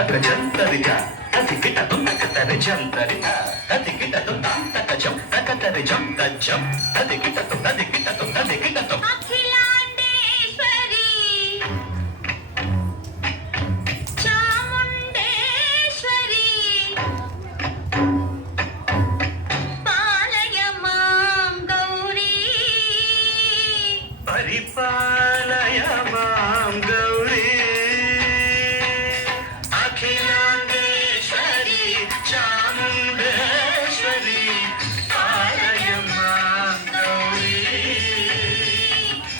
తక జంతరిత తతి కిటదు తక తరి జంతరిత తతి కిటదు తక జం తక తరి జం తజం తతి కిటదు తతి కిటదు తతి కిటదు అఖిలాండేశ్వరి చాముండేశ్వరి పాలయ మాం గౌరీ పరిపాలయ మాం గౌరీ అఖిలాండేశ్వరి చాముండేశ్వరి పాలయ మాం గౌరీ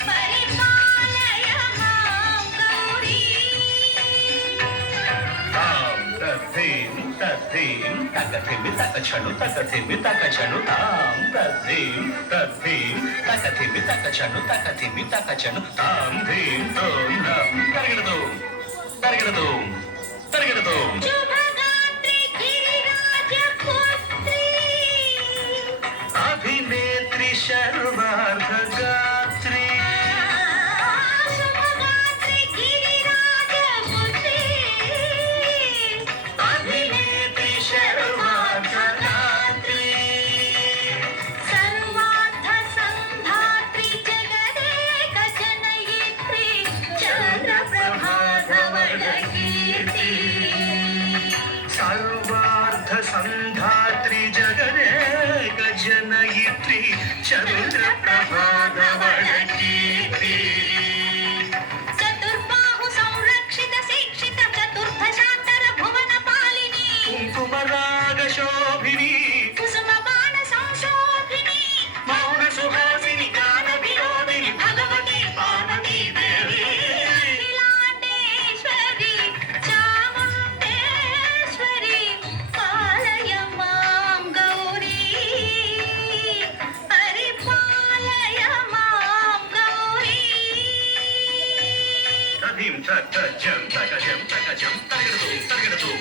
పరిపాలయ మాం గౌరీ తాం తథీం తథీం తకథిమి తకచను తకథిమి తకచను తాం తథీం తథీం తకథిమి తకచను తకథిమి తకచను తాం ధీం తోం నం తరగడదు తరగడదు తరగడదు శుభగాత్రి గిరిరాజ పుత్రి అభినేత్రి శర్వార్ధ గాత్రి శుభగాత్రి గిరిరాజ పుత్రి అభినేత్రి శర్వార్ధ గాత్రి సర్వార్థ సంధాత్రి జగదేక జనయిత్రి చంద్రప్రభాధవళ కీర్తి సర్వార్థ సంధాత్రి జగదేక జనయిత్రి చంద్ర ప్రభాధవళ కీర్తి చతుర్బాహు సంరక్షిత శిక్షిత చతుర్భశాంతర భువన పాలిని కుంకుమరాగ శోభిని కుసుమ బాణ సంశోభిని మౌన సుహాసిని గాన వినోదిని భగవతి పార్వతీ దేవి అఖిలాండేశ్వరి చాముండేశ్వరి పాలయ మాం గౌరీ పరిపాలయ మాం గౌరీ తథీం తజం తగజం తగజం తరగడదు తరగడదు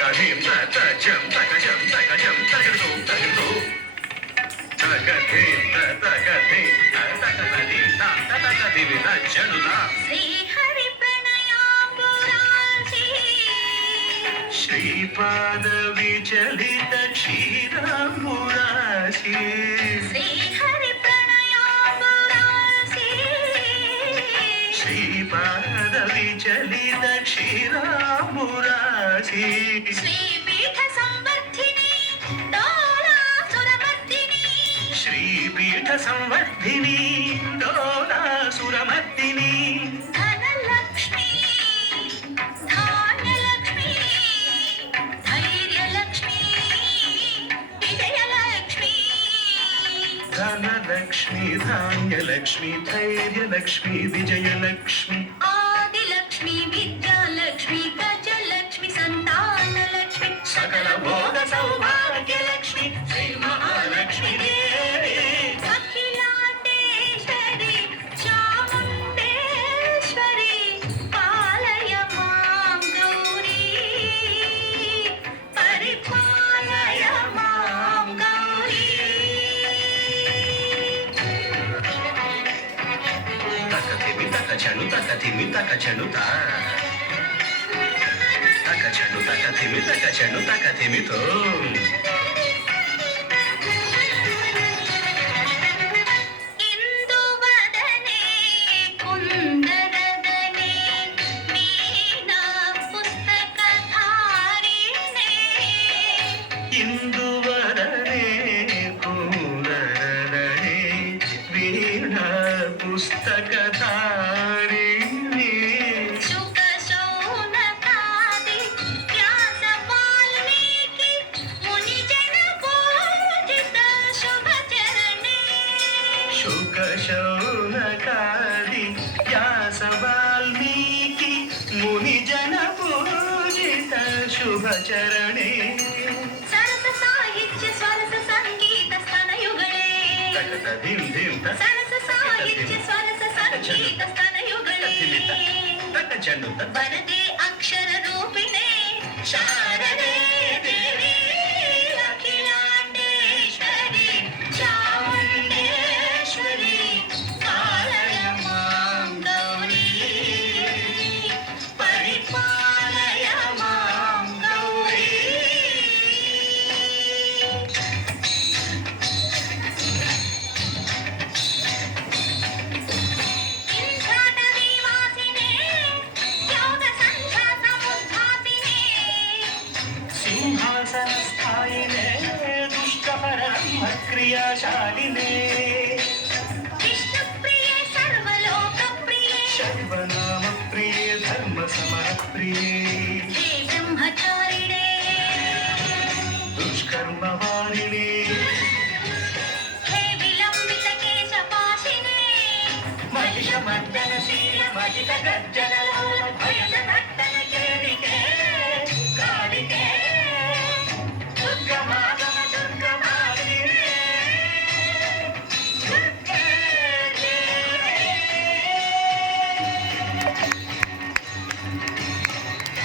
తథీం తజం తగజం తగజం తరగడదు తరగడదు తగధీం తగధీం తగధీం తగధీం తజనుదా శ్రీహరి ప్రణయాంబురాసి శ్రీపాద విచలిత క్షీరాంబురాశి శ్రీహరి ప్రణయాంబురాసి శ్రీపాద విచలిత క్షీరాంబురాశి శ్రీపీఠ సంవర్ధిని డోలాసురమర్దిని శ్రీపీఠ సంవర్ధిని డోలాసురమర్దిని ధనలక్ష్మి ధాన్యలక్ష్మి ధైర్యలక్ష్మి విజయలక్ష్మి ధనలక్ష్మి ధాన్యలక్ష్మి ధైర్యలక్ష్మి విజయలక్ష్మి ఆదిలక్ష్మి విద్యాలక్ష్మి గజలక్ష్మి సంతానలక్ష్మి సకల భోగ సౌభాగ్యలక్ష్మి శ్రీ మహాలక్ష్మి దేవి అఖిలాండేశ్వరి చాముండేశ్వరి పాలయ మాం గౌరీ పరిపాలయ మాం గౌరీ తకథిమి తకచను తకథిమి తకచను తకచను తకథిమి తకచను తకథిమితో ఇందువదనే కుందరదనే వీణా పుస్తకధారిణే ఇందువరనే కూరనే వీణ పుస్తకధారిణి శుక శౌనకాది వ్యాస వాల్మీకి మునిజన పూజిత శుభచరణే శుక శౌనకాది వ్యాస వాల్మీకి మునిజన పూజిత శుభచరణే సరస సాహిత్య స్వరస సంగీత స్తనయుగళే తకతధిం ధిం సరస సాహిత్య స్వరస సంగీత స్తనయుగళే తకచను వరదే అక్షర రూపిణే శారదే దేవి అఖిలాండేశ్వరి చాముండేశ్వరి పాలయ మాం గౌరీ పరిపాలయ ವಿದ್ಯಾಶಾಲಿನೇ ವಿಷ್ಣು ಪ್ರಿಯೆ ಸರ್ವಲೋಕ ಪ್ರಿಯೆ ಸರ್ವನಾಮ ಪ್ರಿಯೆ ಧರ್ಮ ಸಮರ ಪ್ರಿಯೆ